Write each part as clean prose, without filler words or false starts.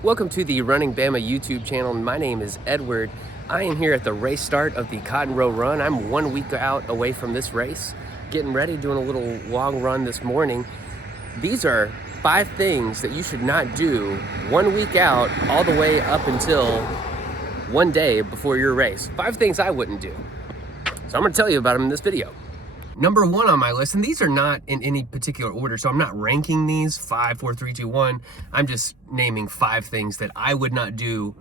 Welcome to the Running Bama YouTube channel. My name is Edward. I am here at the race start of the Cotton Row Run. I'm 1 week out away from this race, getting ready, doing a little long run this morning. These are 5 things that you should not do 1 week out all the way up until one day before your race. 5 things I wouldn't do. So I'm gonna tell you about them in this video. Number 1 on my list, and these are not in any particular order, so I'm not ranking these 5, 4, 3, 2, 1. I'm just naming 5 things that I would not do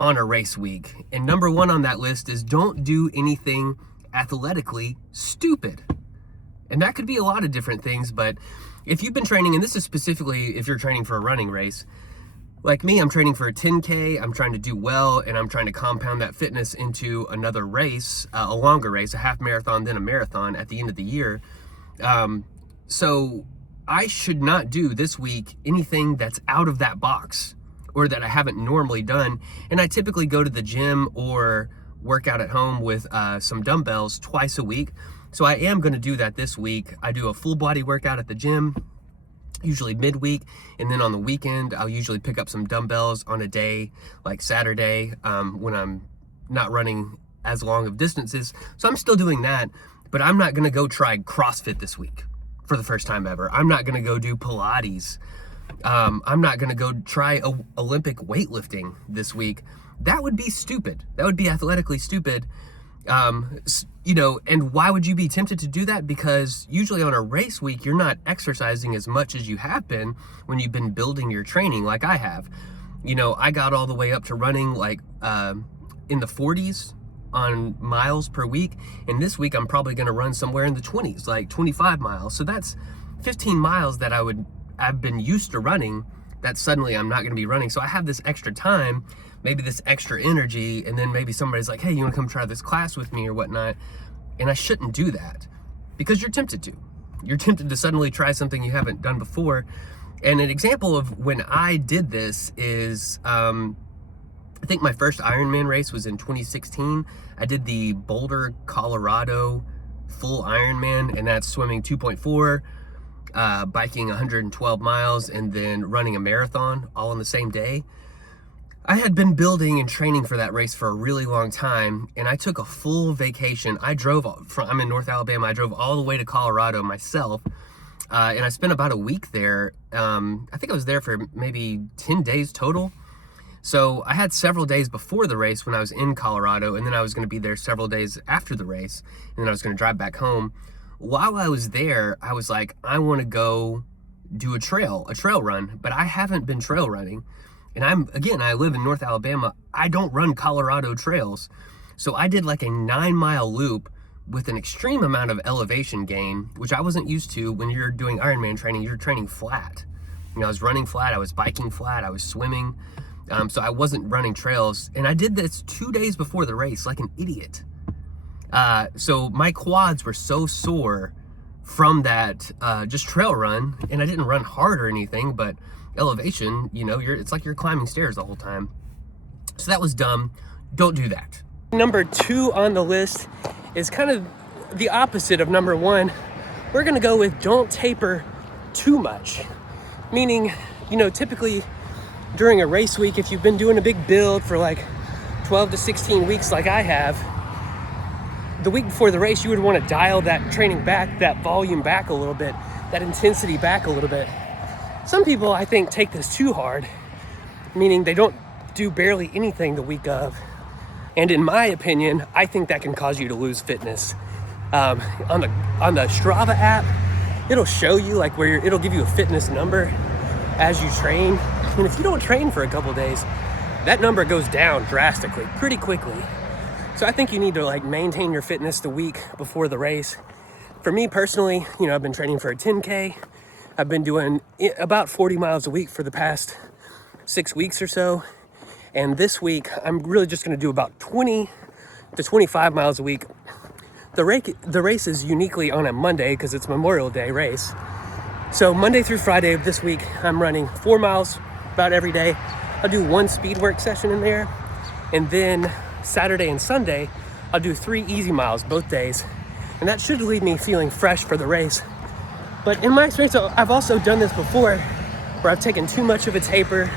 on a race week. And number 1 on that list is don't do anything athletically stupid. And that could be a lot of different things, but if you've been training, and this is specifically if you're training for a running race, like me, I'm training for a 10K, I'm trying to do well, and I'm trying to compound that fitness into another race, a longer race, a half marathon, then a marathon at the end of the year. So I should not do this week anything that's out of that box or that I haven't normally done. And I typically go to the gym or work out at home with some dumbbells twice a week. So I am gonna do that this week. I do a full body workout at the gym, usually midweek, and then on the weekend I'll usually pick up some dumbbells on a day like Saturday when I'm not running as long of distances. So I'm still doing that, but I'm not gonna go try CrossFit this week for the first time ever. I'm not gonna go do Pilates. I'm not gonna go try Olympic weightlifting this week. That would be stupid. That would be athletically stupid. You know, and why would you be tempted to do that? Because usually on a race week, you're not exercising as much as you have been when you've been building your training like I have. You know, I got all the way up to running like in the 40s on miles per week. And this week I'm probably going to run somewhere in the 20s, like 25 miles. So that's 15 miles that I've been used to running that suddenly I'm not going to be running. So I have this extra time, maybe this extra energy, and then maybe somebody's like, hey, you want to come try this class with me or whatnot? And I shouldn't do that because you're tempted to. You're tempted to suddenly try something you haven't done before. And an example of when I did this is, I think my first Ironman race was in 2016. I did the Boulder, Colorado full Ironman, and that's swimming 2.4, biking 112 miles, and then running a marathon all on the same day. I had been building and training for that race for a really long time, and I took a full vacation. I'm in North Alabama. I drove all the way to Colorado myself, and I spent about a week there. I think I was there for maybe 10 days total. So I had several days before the race when I was in Colorado, and then I was going to be there several days after the race, and then I was going to drive back home. While I was there, I was like, I want to go do a trail run, but I haven't been trail running. And I live in North Alabama. I don't run Colorado trails. So I did like a 9-mile loop with an extreme amount of elevation gain, which I wasn't used to. When you're doing Ironman training, you're training flat. You know, I was running flat, I was biking flat, I was swimming. So I wasn't running trails. And I did this 2 days before the race, like an idiot. So my quads were so sore from that just trail run, and I didn't run hard or anything, but elevation, you know, it's like you're climbing stairs the whole time. So that was dumb. Don't do that. Number 2 on the list is kind of the opposite of number 1. We're gonna go with don't taper too much. Meaning, you know, typically during a race week, if you've been doing a big build for like 12 to 16 weeks like I have, the week before the race, you would want to dial that training back, that volume back a little bit, that intensity back a little bit. Some people, I think, take this too hard, meaning they don't do barely anything the week of. And in my opinion, I think that can cause you to lose fitness. On the Strava app, it'll show you like it'll give you a fitness number as you train. And if you don't train for a couple days, that number goes down drastically, pretty quickly. So I think you need to like maintain your fitness the week before the race. For me personally, you know, I've been training for a 10K. I've been doing about 40 miles a week for the past 6 weeks or so. And this week, I'm really just gonna do about 20 to 25 miles a week. The race is uniquely on a Monday because it's Memorial Day race. So Monday through Friday of this week, I'm running 4 miles about every day. I'll do 1 speed work session in there. And then Saturday and Sunday, I'll do 3 easy miles both days. And that should leave me feeling fresh for the race. But in my experience, I've also done this before where I've taken too much of a taper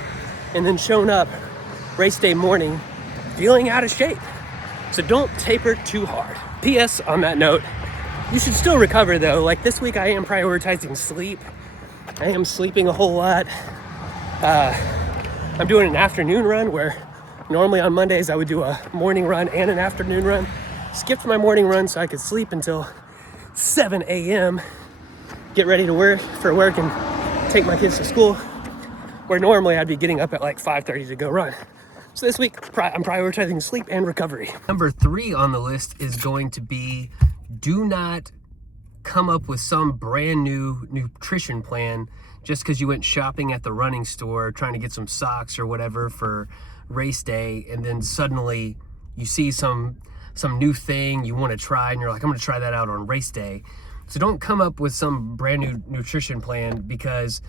and then showing up race day morning feeling out of shape. So don't taper too hard. P.S. on that note, you should still recover though. Like this week I am prioritizing sleep. I am sleeping a whole lot. I'm doing an afternoon run where normally on Mondays I would do a morning run and an afternoon run. Skipped my morning run so I could sleep until 7 a.m. Get ready to work and take my kids to school, where normally I'd be getting up at like 5:30 to go run. So this week I'm prioritizing sleep and recovery. Number 3 on the list is going to be, do not come up with some brand new nutrition plan just because you went shopping at the running store trying to get some socks or whatever for race day, and then suddenly you see some new thing you want to try and you're like, I'm going to try that out on race day. So don't come up with some brand new nutrition plan, because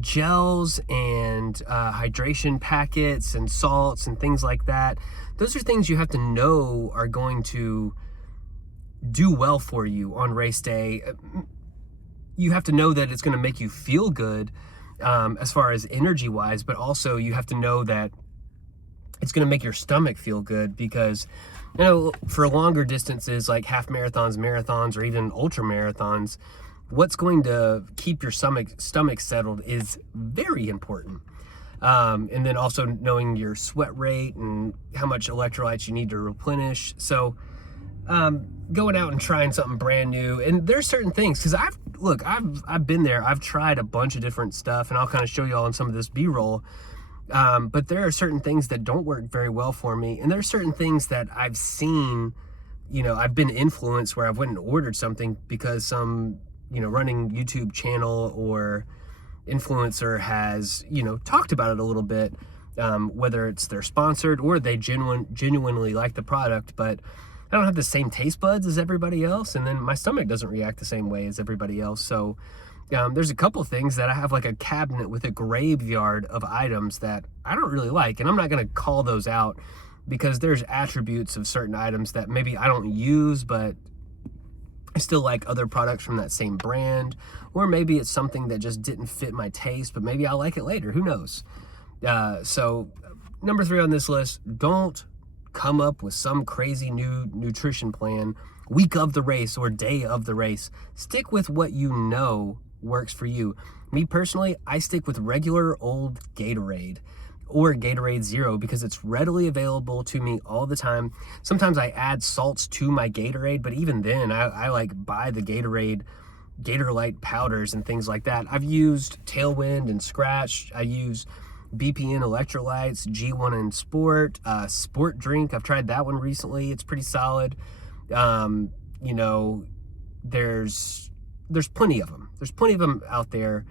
gels and hydration packets and salts and things like that, those are things you have to know are going to do well for you on race day. You have to know that it's going to make you feel good as far as energy wise, but also you have to know that it's going to make your stomach feel good, because you know, for longer distances like half marathons, marathons, or even ultra marathons, what's going to keep your stomach settled is very important. And then also knowing your sweat rate and how much electrolytes you need to replenish. So going out and trying something brand new, and there's certain things, because I've been there. I've tried a bunch of different stuff, and I'll kind of show you all in some of this B-roll. But there are certain things that don't work very well for me, and there are certain things that I've seen, you know, I've been influenced where I've went and ordered something because some, you know, running YouTube channel or influencer has, you know, talked about it a little bit, whether it's they're sponsored or they genuinely like the product, but I don't have the same taste buds as everybody else, and then my stomach doesn't react the same way as everybody else. So there's a couple things that I have like a cabinet with a graveyard of items that I don't really like, and I'm not going to call those out because there's attributes of certain items that maybe I don't use, but I still like other products from that same brand, or maybe it's something that just didn't fit my taste, but maybe I'll like it later, who knows. So number 3 on this list, don't come up with some crazy new nutrition plan week of the race or day of the race. Stick with what you know works for you. Me personally, I stick with regular old Gatorade or Gatorade Zero because it's readily available to me all the time. Sometimes I add salts to my Gatorade, but even then I like buy the Gatorlyte powders and things like that. I've used Tailwind and Scratch. I use BPN electrolytes, G1 and Sport, Sport Drink. I've tried that one recently. It's pretty solid. You know, there's plenty of them. There's plenty of them out there.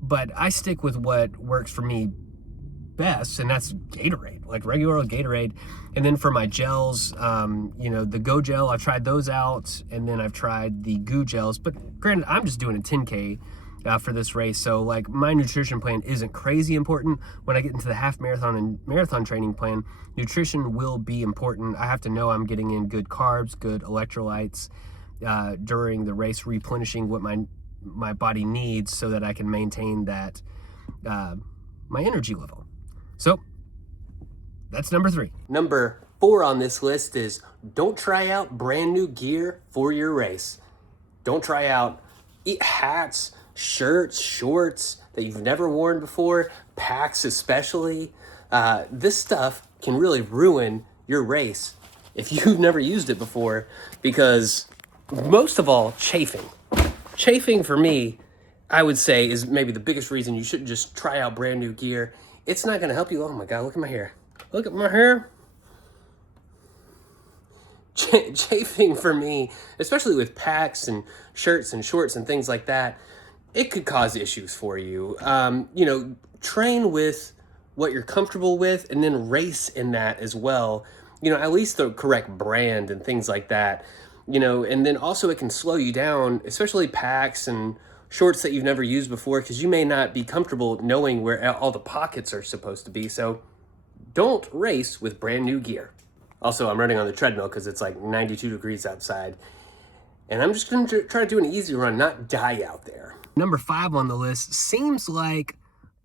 But I stick with what works for me best, and that's Gatorade, like regular old Gatorade. And then for my gels, you know, the Go Gel, I've tried those out, and then I've tried the Goo Gels. But granted, I'm just doing a 10K for this race, so like my nutrition plan isn't crazy important. When I get into the half marathon and marathon training plan, nutrition will be important. I have to know I'm getting in good carbs, good electrolytes during the race, replenishing what my body needs so that I can maintain that my energy level. So that's number 3. Number 4 on this list is don't try out brand new gear for your race. Don't try out hats, shirts, shorts that you've never worn before, packs especially. This stuff can really ruin your race if you've never used it before, because most of all, chafing. Chafing for me, I would say, is maybe the biggest reason you shouldn't just try out brand new gear. It's not going to help you. Oh my God, look at my hair. Look at my hair. Chafing for me, especially with packs and shirts and shorts and things like that, it could cause issues for you. You know, train with what you're comfortable with and then race in that as well. You know, at least the correct brand and things like that. You know, and then also it can slow you down, especially packs and shorts that you've never used before, because you may not be comfortable knowing where all the pockets are supposed to be. So don't race with brand new gear. Also, I'm running on the treadmill because it's like 92 degrees outside. And I'm just going to try to do an easy run, not die out there. Number 5 on the list seems like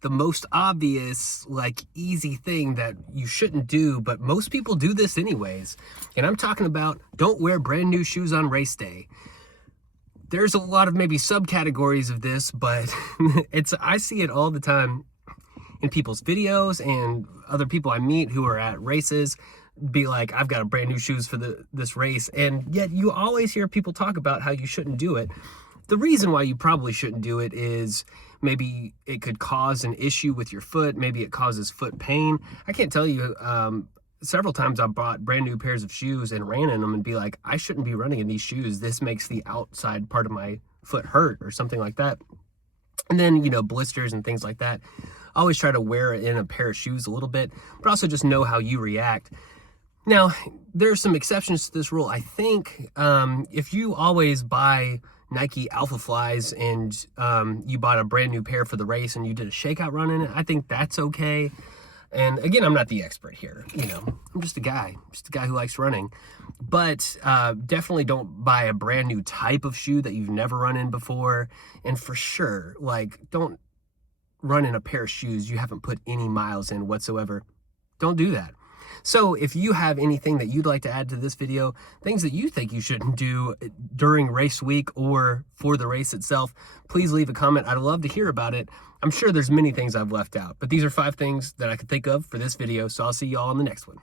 the most obvious, like, easy thing that you shouldn't do, but most people do this anyways. And I'm talking about don't wear brand new shoes on race day. There's a lot of maybe subcategories of this, but I see it all the time in people's videos and other people I meet who are at races be like, I've got brand new shoes for this race. And yet you always hear people talk about how you shouldn't do it. The reason why you probably shouldn't do it is maybe it could cause an issue with your foot. Maybe it causes foot pain. I can't tell you, several times I bought brand new pairs of shoes and ran in them and be like, I shouldn't be running in these shoes. This makes the outside part of my foot hurt or something like that. And then, blisters and things like that. I always try to wear it in a pair of shoes a little bit, but also just know how you react. Now, there's some exceptions to this rule. I think if you always buy Nike Alpha Flies and you bought a brand new pair for the race and you did a shakeout run in it, I think that's okay. And again, I'm not the expert here. I'm just a guy who likes running. But definitely don't buy a brand new type of shoe that you've never run in before. And for sure, don't run in a pair of shoes you haven't put any miles in whatsoever. Don't do that. So if you have anything that you'd like to add to this video, things that you think you shouldn't do during race week or for the race itself, please leave a comment. I'd love to hear about it. I'm sure there's many things I've left out, but these are 5 things that I could think of for this video. So I'll see y'all on the next one.